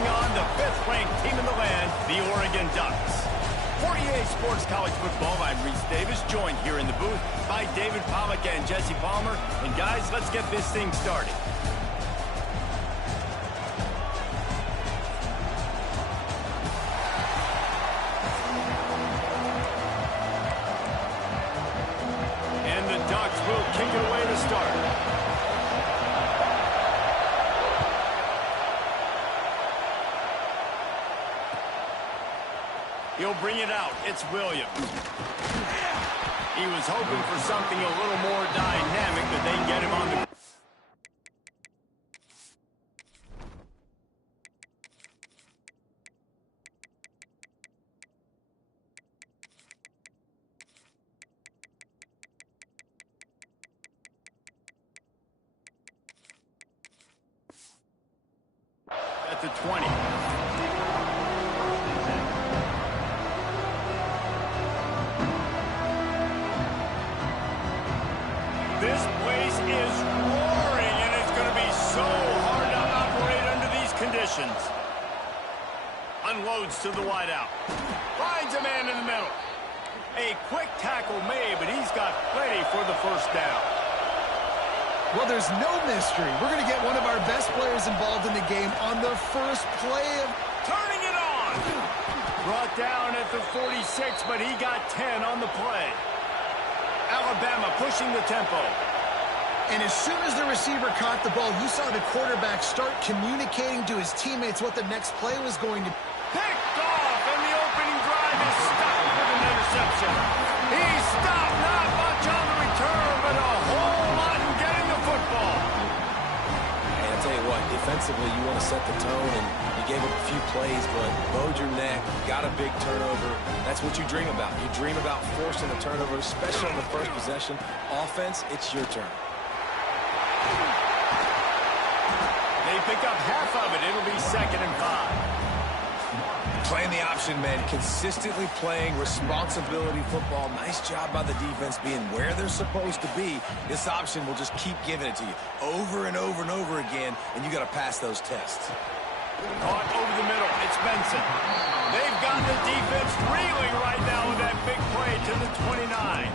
taking on the 5th-ranked team in the land, the Oregon Ducks. For EA Sports College Football, I'm Reese Davis, joined here in the booth by David Pollack and Jesse Palmer. And guys, let's get this thing started. And the Ducks will kick it away to start. He'll bring it out. It's Williams. He was hoping for something a little more dynamic, but they get him on the... At the 20. This place is roaring, and it's going to be so hard to operate under these conditions. Unloads to the wideout. Finds a man in the middle. A quick tackle made, but he's got plenty for the first down. Well, there's no mystery. We're going to get one of our best players involved in the game on the first play of... Turning it on! Brought down at the 46, but he got 10 on the play. Alabama pushing the tempo. And as soon as the receiver caught the ball, you saw the quarterback start communicating to his teammates what the next play was going to be. Picked off, and the opening drive is stopped with an interception. He stopped, not much on the return, but a whole lot in getting the football. Hey, I'll tell you what, defensively, you want to set the tone, and you gave up a few plays, but bowed your neck, got a big turnover. That's what you dream about. You dream about forcing a turnover, especially on the first possession. Offense, it's your turn. They pick up half of it. It'll be 2nd and 5. Playing the option, man, consistently playing responsibility football. Nice job by the defense being where they're supposed to be. This option will just keep giving it to you over and over and over again, and you got to pass those tests. Caught over the middle. It's Benson. They've got the defense reeling right now with that big play to the 29.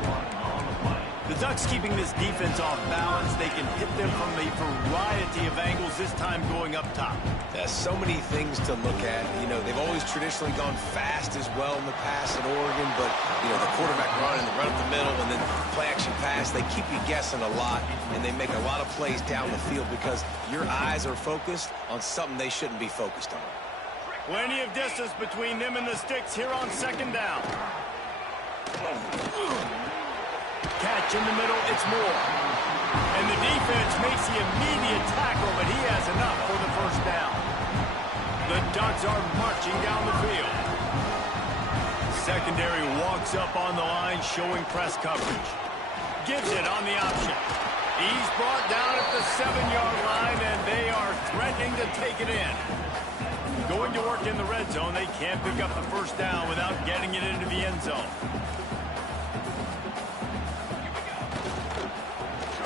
The Ducks keeping this defense off balance. They can hit them from a variety of angles, this time going up top. There's so many things to look at. You know, they've always traditionally gone fast as well in the pass at Oregon, but, you know, the quarterback run and the run up the middle and then play action pass, they keep you guessing a lot, and they make a lot of plays down the field because your eyes are focused on something they shouldn't be focused on. Plenty of distance between them and the sticks here on 2nd down. Catch in the middle, it's Moore. And the defense makes the immediate tackle, but he has enough for the first down. The Ducks are marching down the field. Secondary walks up on the line, showing press coverage. Gives it on the option. He's brought down at the 7-yard line, and they are threatening to take it in. Going to work in the red zone, they can't pick up the first down without getting it into the end zone.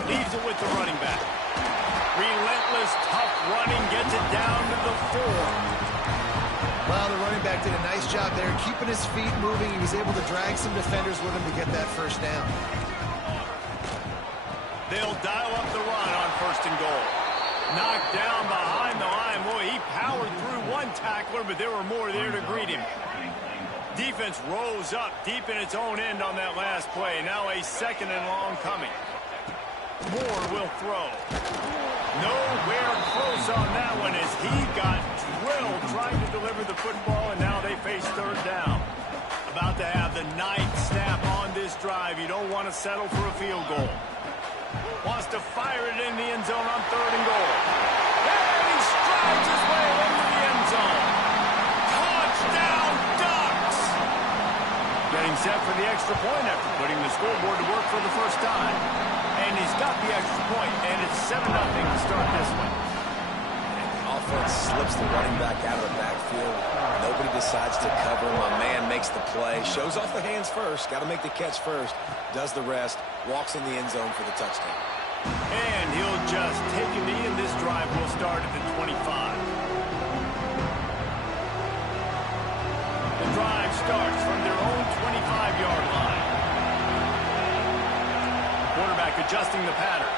Leaves it with the running back. Relentless, tough running, gets it down to the 4. Well, the running back did a nice job there, keeping his feet moving. He was able to drag some defenders with him to get that first down. They'll dial up the run on 1st and goal. Knocked down behind the line. Boy, he powered through one tackler, but there were more there to greet him. Defense rose up deep in its own end on that last play. Now a 2nd and long coming. Moore will throw. Nowhere close on that one as he got drilled trying to deliver the football, and now they face 3rd down. About to have the 9th snap on this drive. You don't want to settle for a field goal. Wants to fire it in the end zone on 3rd and goal. And he strides his way into the end zone. Touchdown, Ducks! Getting set for the extra point after putting the scoreboard to work for the first time. And he's got the extra point, and it's 7-0 to start this one. Offense slips the running back out of the backfield. Nobody decides to cover him. My man makes the play. Shows off the hands first. Got to make the catch first. Does the rest. Walks in the end zone for the touchdown. And he'll just take a knee, and this drive will start at the 25. drive starts from their own 25-yard line. Quarterback adjusting the pattern.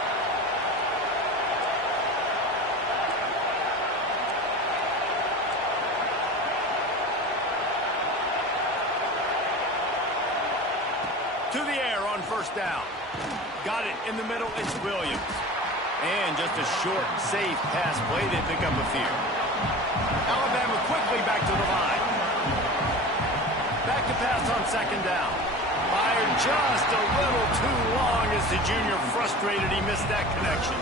To the air on first down. Got it in the middle. It's Williams. And just a short, safe pass play. They pick up a few. Alabama quickly back to the line. Back to pass on second down. Fired just a little too long as the junior frustrated. He missed that connection.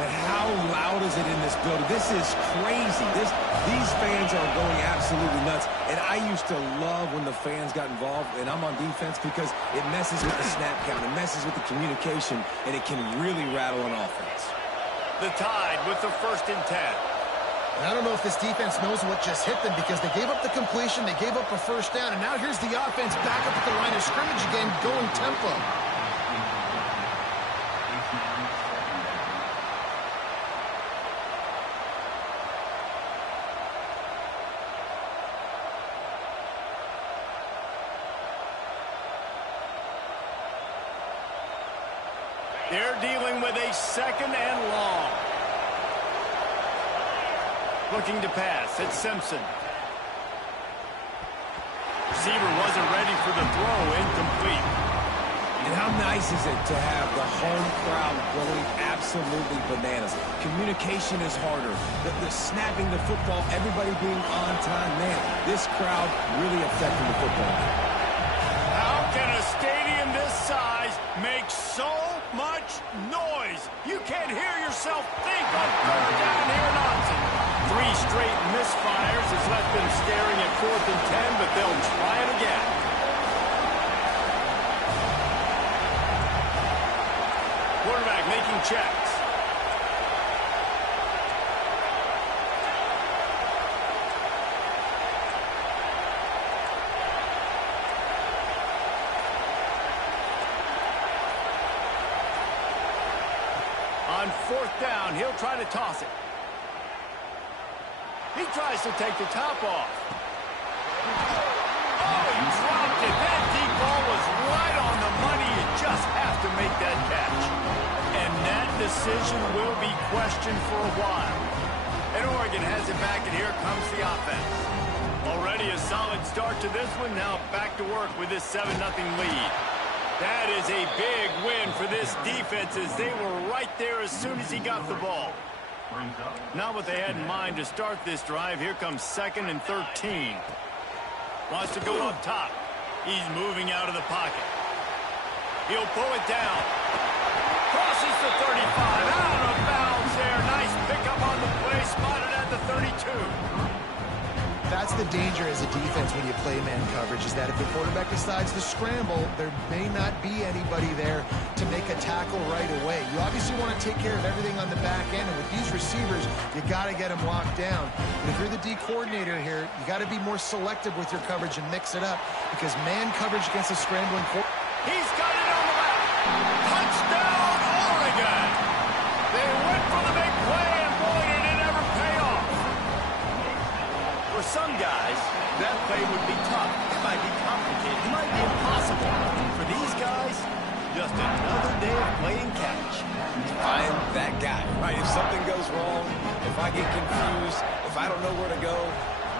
And how loud is it in this building? This is crazy. These fans are going absolutely nuts. And I used to love when the fans got involved, and I'm on defense, because it messes with the snap count. It messes with the communication, and it can really rattle an offense. The Tide with the 1st and 10. And I don't know if this defense knows what just hit them, because they gave up the completion, they gave up a first down, and now here's the offense back up at the line of scrimmage again, going tempo. They're dealing with a 2nd and long. Looking to pass. It's Simpson. Receiver wasn't ready for the throw. Incomplete. And how nice is it to have the home crowd going absolutely bananas? Communication is harder. The snapping the football, everybody being on time. Man, this crowd really affecting the football. How can a stadium this size make so much noise? You can't hear yourself think on 3rd down here in Austin. 3 straight misfires has left them staring at 4th and 10, but they'll try it again. Quarterback making checks. On 4th down, he'll try to toss it. He tries to take the top off. Oh, he dropped it. That deep ball was right on the money. You just have to make that catch. And that decision will be questioned for a while. And Oregon has it back, and here comes the offense. Already a solid start to this one. Now back to work with this 7-0 lead. That is a big win for this defense, as they were right there as soon as he got the ball. Not what they had in mind to start this drive. Here comes 2nd and 13. Wants to go up top. He's moving out of the pocket. He'll pull it down. Crosses the 35. Out of bounds there. Nice pickup on the play. Spotted at the 32. That's the danger as a defense when you play man coverage, is that if the quarterback decides to scramble, there may not be anybody there to make a tackle right away. You obviously want to take care of everything on the back end, and with these receivers, you got to get them locked down. But if you're the D coordinator here, you got to be more selective with your coverage and mix it up, because man coverage against a scrambling quarterback. He's got it on the left. Touchdown, Oregon. They went for the big play, and boy, did it ever pay off. For some guys, that play would be tough. It might be complicated. It might be impossible. For these guys, just another day of playing catch. Find that guy, right? If something goes wrong, if I get confused, if I don't know where to go,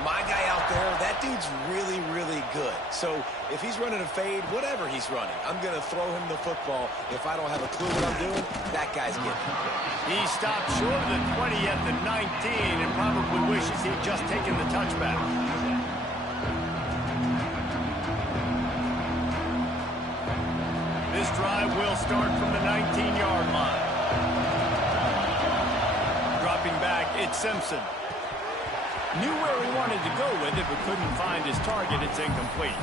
my guy out there, that dude's really, really good. So if he's running a fade, whatever he's running, I'm going to throw him the football. If I don't have a clue what I'm doing, that guy's getting it. He stopped short of the 20 at the 19 and probably wishes he'd just taken the touchback. This drive will start from the 19-yard line. Dropping back, it's Simpson. Knew where he wanted to go with it, but couldn't find his target. It's incomplete.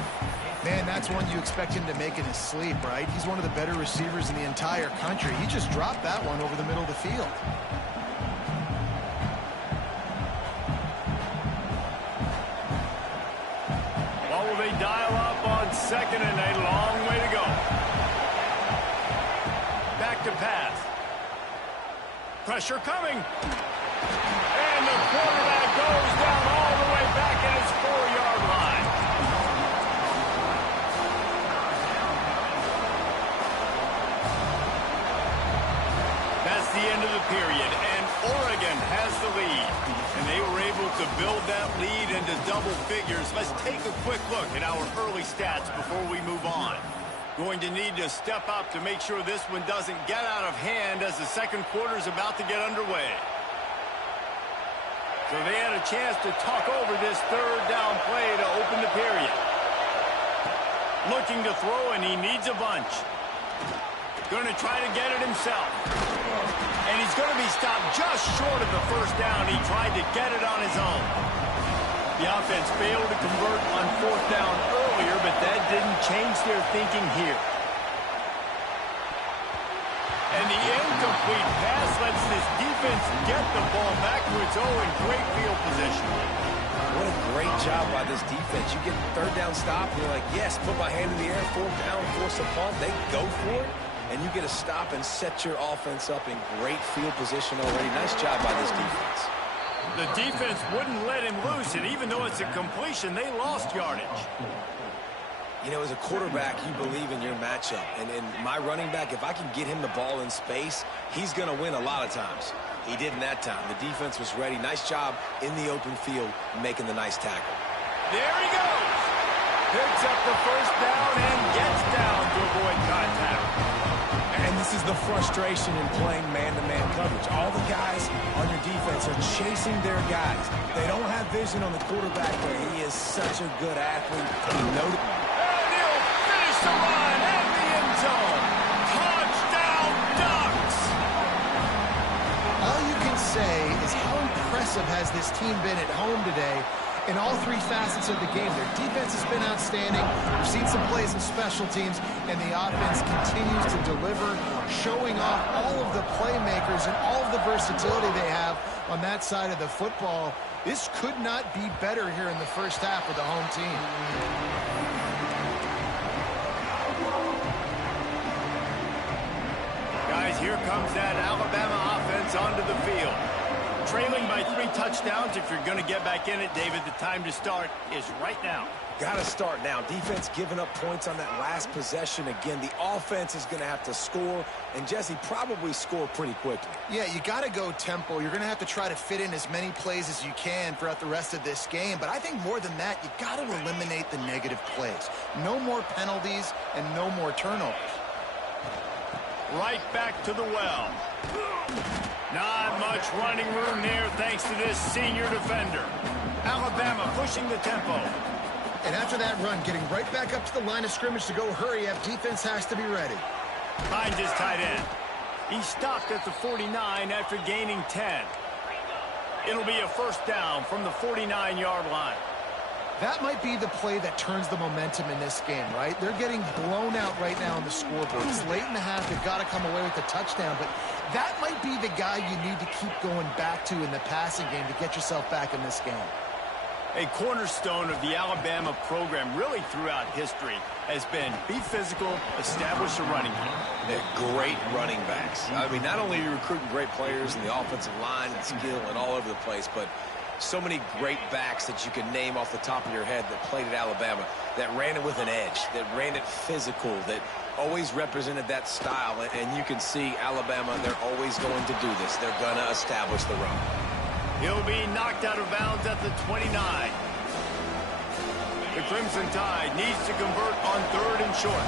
Man, that's one you expect him to make in his sleep, right? He's one of the better receivers in the entire country. He just dropped that one over the middle of the field. What will they dial up on 2nd and a long way to go? Back to pass. Pressure coming. And the quarterback goes down all the way back at his 4-yard line. the end of the period, and Oregon has the lead. And they were able to build that lead into double figures. Let's take a quick look at our early stats before we move on. Going to need to step up to make sure this one doesn't get out of hand as the second quarter is about to get underway. So they had a chance to talk over this third down play to open the period. Looking to throw, and he needs a bunch. Going to try to get it himself. And he's going to be stopped just short of the first down. He tried to get it on his own. The offense failed to convert on fourth down earlier, but that didn't change their thinking here. And the incomplete pass lets this defense get the ball back to its own in great field position. What a great job by this defense. You get third down stop, and you're like, yes, put my hand in the air, fourth down, force a punt. They go for it, and you get a stop and set your offense up in great field position already. Nice job by this defense. The defense wouldn't let him loose, and even though it's a completion, they lost yardage. You know, as a quarterback, you believe in your matchup. And my running back, if I can get him the ball in space, he's going to win a lot of times. He didn't that time. The defense was ready. Nice job in the open field making the nice tackle. There he goes. Picks up the first down and gets down to avoid contact. And this is the frustration in playing man-to-man coverage. All the guys on your defense are chasing their guys. They don't have vision on the quarterback, but he is such a good athlete. And he'll finish the run at the end zone. Touchdown, Ducks! All you can say is how impressive has this team been at home today in all three facets of the game. Their defense has been outstanding. We've seen some plays in special teams, and the offense continues to deliver, showing off all of the playmakers and all of the versatility they have on that side of the football. This could not be better here in the first half with the home team. Guys, here comes that Alabama offense onto the field. Trailing by 3 touchdowns. If you're going to get back in it, David, the time to start is right now. Got to start now. Defense giving up points on that last possession. Again, the offense is going to have to score, and Jesse probably score pretty quickly. Yeah, you got to go tempo. You're going to have to try to fit in as many plays as you can throughout the rest of this game. But I think more than that, you got to eliminate the negative plays. No more penalties and no more turnovers. Right back to the well. Not much running room there thanks to this senior defender. Alabama pushing the tempo. And after that run, getting right back up to the line of scrimmage to go hurry up, defense has to be ready. Finds his tight end. He stopped at the 49 after gaining 10. It'll be a first down from the 49-yard line. That might be the play that turns the momentum in this game, right? They're getting blown out right now on the scoreboard. It's late in the half. They've got to come away with a touchdown, but that might be the guy you need to keep going back to in the passing game to get yourself back in this game. A cornerstone of the Alabama program really throughout history has been be physical, establish a running game. They're great running backs. I mean, not only are you recruiting great players in the offensive line and skill and all over the place, but so many great backs that you can name off the top of your head that played at Alabama, that ran it with an edge, that ran it physical, that always represented that style. And you can see Alabama, they're always going to do this. They're going to establish the run. He'll be knocked out of bounds at the 29. The Crimson Tide needs to convert on 3rd and short.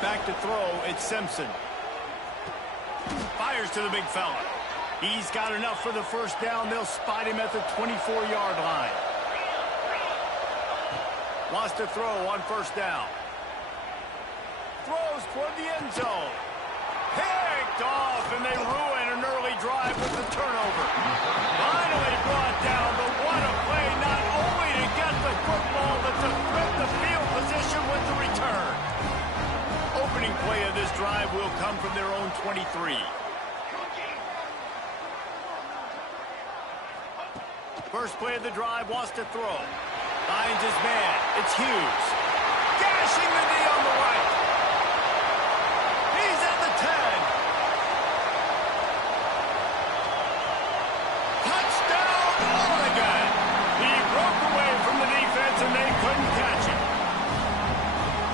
Back to throw, it's Simpson. Fires to the big fella. He's got enough for the first down. They'll spot him at the 24-yard line. Lost a throw on first down. Throws toward the end zone. Picked off, and they ruin an early drive with the turnover. Finally brought down, but what a play, not only to get the football, but to flip the field position with the return. Opening play of this drive will come from their own 23. First play of the drive, wants to throw. Finds his man. It's Hughes. Gashing the knee on the right. He's at the 10. Touchdown, Oregon. He broke away from the defense, and they couldn't catch him.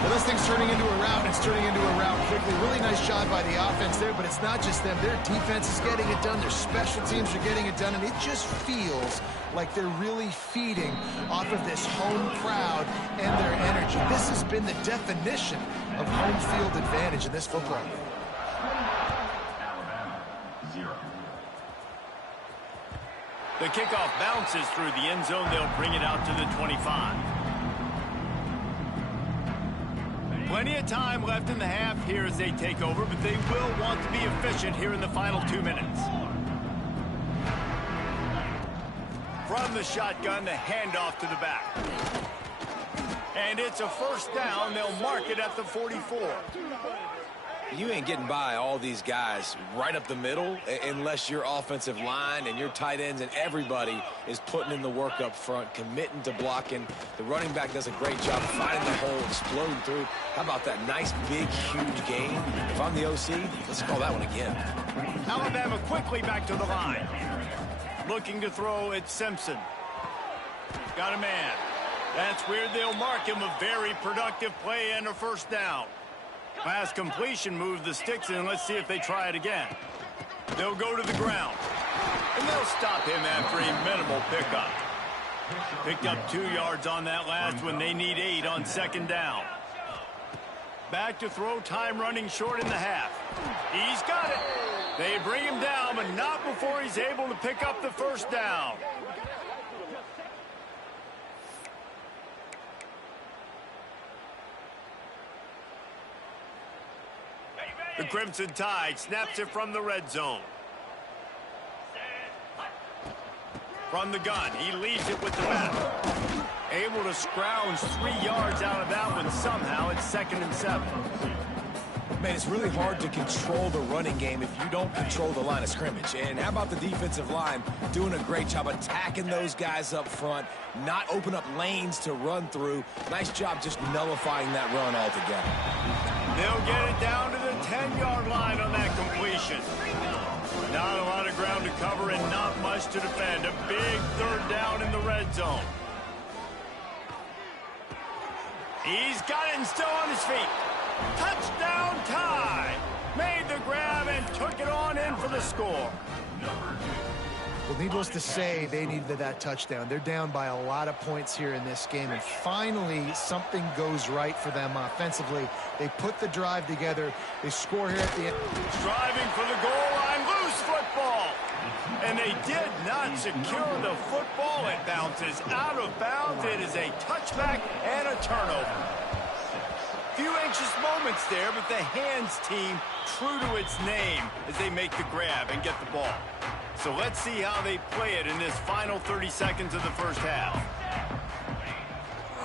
Well, this thing's turning into a rout, and it's turning into a rout quickly. Really nice job by the offense there, but it's not just them. Their defense is getting it done. Their special teams are getting it done, and it just feels like they're really feeding off of this home crowd and their energy. This has been the definition of home field advantage in this football game. The kickoff bounces through the end zone. They'll bring it out to the 25. Plenty of time left in the half here as they take over, but they will want to be efficient here in the final 2 minutes. From the shotgun, the handoff to the back. And it's a first down. They'll mark it at the 44. You ain't getting by all these guys right up the middle unless your offensive line and your tight ends and everybody is putting in the work up front, committing to blocking. The running back does a great job finding the hole, exploding through. How about that nice, big, huge gain? If I'm the OC, let's call that one again. Alabama quickly back to the line. Looking to throw at Simpson. Got a man. That's where they'll mark him. A very productive play and a first down. Pass completion moves the sticks in. Let's see if they try it again. They'll go to the ground. And they'll stop him after a minimal pickup. Picked up 2 yards on that last one. They need 8 on second down. Back to throw, time running short in the half. He's got it. They bring him down, but not before he's able to pick up the first down. The Crimson Tide snaps it from the red zone. From the gun, he leaves it with the back. Able to scrounge 3 yards out of that one somehow. It's 2nd and 7. Man, it's really hard to control the running game if you don't control the line of scrimmage. And how about the defensive line doing a great job attacking those guys up front, not open up lanes to run through. Nice job just nullifying that run altogether. They'll get it down to the 10-yard line on that completion. Not a lot of ground to cover and not much to defend. A big third down in the red zone. He's got it and still on his feet. Touchdown tie. Made the grab and took it on in for the score. Well, needless to say, they needed that touchdown. They're down by a lot of points here in this game, and finally something goes right for them offensively. They put the drive together. They score here at the end. Driving for the goal line, loose football. And they did not secure the football. It bounces out of bounds. It is a touchback and a turnover. Few anxious moments there, but the hands team true to its name as they make the grab and get the ball. So let's see how they play it in this final 30 seconds of the first half.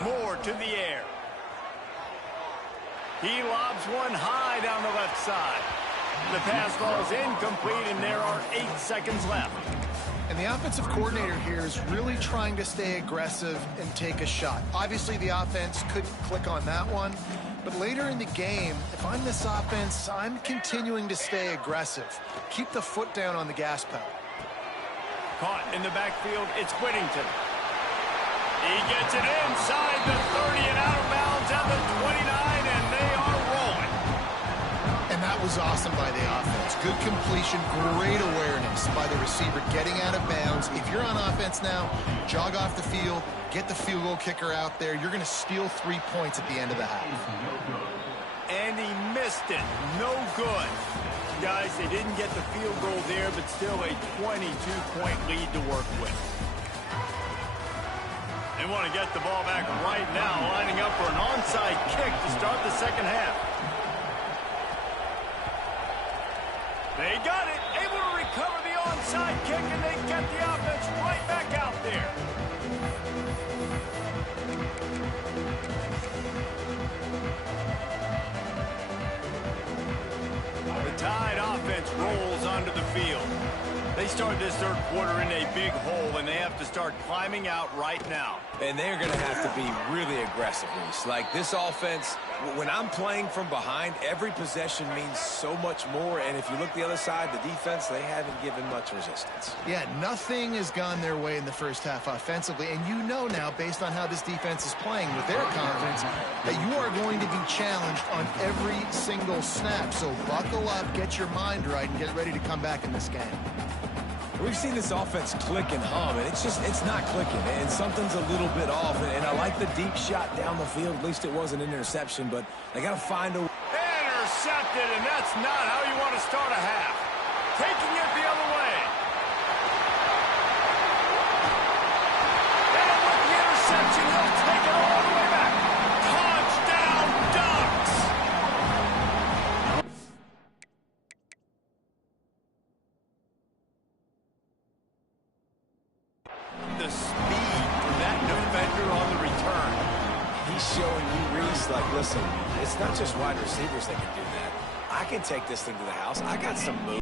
Moore to the air. He lobs one high down the left side. The pass falls incomplete, and there are 8 seconds left. And the offensive coordinator here is really trying to stay aggressive and take a shot. Obviously, the offense couldn't click on that one. But later in the game, if I'm this offense, I'm continuing to stay aggressive. Keep the foot down on the gas pedal. Caught in the backfield, it's Whittington. He gets it inside the 30 and out of bounds at the 29, and they are rolling. And that was awesome by the offense. Good completion, great awareness by the receiver getting out of bounds. If you're on offense now, jog off the field, get the field goal kicker out there. You're going to steal 3 points at the end of the half. And he missed it. No good. Guys, they didn't get the field goal there, but still a 22-point lead to work with. They want to get the ball back right now, lining up for an onside kick to start the second half. They got it, able to recover the onside kick, and they get the offense right back out there. The Tide offense rolls onto the field. They start this third quarter in a big hole, and they have to start climbing out right now. And they're going to have to be really aggressive, Reese. Like this offense, when I'm playing from behind, every possession means so much more. And if you look the other side, the defense, they haven't given much resistance. Yeah, nothing has gone their way in the first half offensively. And you know now, based on how this defense is playing with their confidence, that you are going to be challenged on every single snap. So buckle up, get your mind right, and get ready to come back in this game. We've seen this offense click and hum, and it's not clicking, and something's a little bit off. And I like the deep shot down the field. At least it wasn't an interception, but they got to find a... Intercepted, and that's not how you want to start a half. Taking it the other way. And with the interception, he'll take it all the way back. Touchdown, Ducks! The speed for that defender on the return. He's showing you, Reese, like, listen, it's not just wide receivers that can do that. I can take this thing to the house. I got some moves.